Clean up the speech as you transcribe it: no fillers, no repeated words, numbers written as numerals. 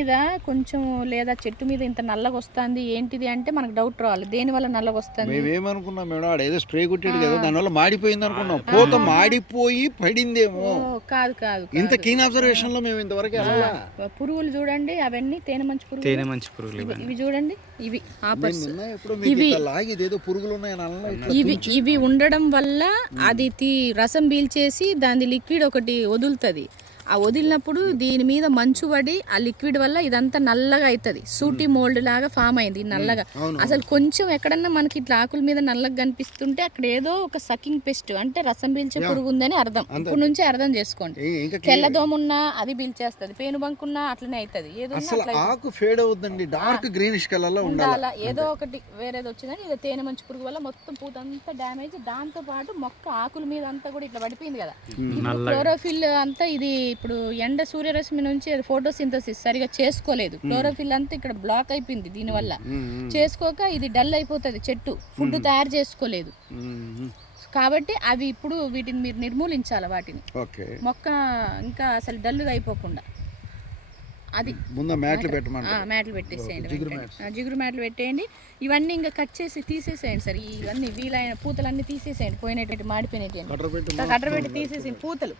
మీద కొంచెం లేదా చెట్టు మీద ఇంత నల్లగా వస్తుంది ఏంటిది అంటే మనకు డౌట్ రావాలి దేని వల్ల నల్లగా వస్తుంది. మేమేమనుకున్నాం మేడం ఆడ ఏదో స్ప్రే కొట్టాడు కదా దానివల్ల మాడిపోయింది అనుకున్నాం. పూత మాడిపోయి పడిందేమో. కాదు కాదు ఇంత కీన్ అబ్జర్వేషన్ లో మేము ఇంతవరకు పురుగులు చూడండి అవన్నీ తేనె మంచి పురుగులు ఇవి చూడండి ఇవి పురుగులు ఇవి ఉండడం వల్ల అది రసం పీల్చేసి దాని లిక్విడ్ ఒకటి వదులుతుంది. ఆ వదిలినప్పుడు దీని మీద మంచు పడి ఆ లిక్విడ్ వల్ల ఇదంతా నల్లగా అవుతుంది. సూటి మోల్డ్ లాగా ఫామ్ అయింది నల్లగా. అసలు కొంచెం ఎక్కడన్నా మనకి ఇట్లా ఆకుల మీద నల్లగా కనిపిస్తుంటే అక్కడ ఏదో ఒక సకింగ్ పెస్ట్ అంటే రసం పీల్చే పురుగు ఉందని అర్థం. ఇప్పుడు నుంచి అర్థం చేసుకోండి. తెల్లదోమ ఉన్నా అది పీల్చేస్తుంది, పేనుబంకు ఉన్నా అట్లనే అవుతుంది. ఏదో ఒకటి వేరేది వచ్చిందని ఇది తేనె మంచి పురుగు వల్ల మొత్తం పూత అంతా డ్యామేజ్. దాంతో పాటు మొక్క ఆకుల మీద అంతా కూడా ఇట్లా పడిపోయింది కదా. క్లోరోఫిల్ అంతా ఇది ఇప్పుడు ఎండ సూర్యరశ్మి నుంచి ఫోటోసింథసిస్ సరిగా చేసుకోలేదు. క్లోరోఫిల్ అంతా ఇక్కడ బ్లాక్ అయిపోయింది. దీనివల్ల చేసుకోక ఇది డల్ అయిపోతుంది. చెట్టు ఫుడ్ తయారు చేసుకోలేదు కాబట్టి అవి ఇప్పుడు వీటిని మీరు నిర్మూలించాలి. వాటిని మొక్క ఇంకా అసలు డల్గా అయిపోకుండా అది మ్యాట్లు పెట్టేసేయండి. జిగురు మ్యాట్లు పెట్టేయండి. ఇవన్నీ ఇంకా కట్ చేసి తీసేసేయండి సార్. ఇవన్నీ వీలైన పూతలన్నీ తీసేసేయండి. పోయినట్టు మాడిపోయినట్టు కట్టర్ పెట్టి తీసేసేయండి. పూతలు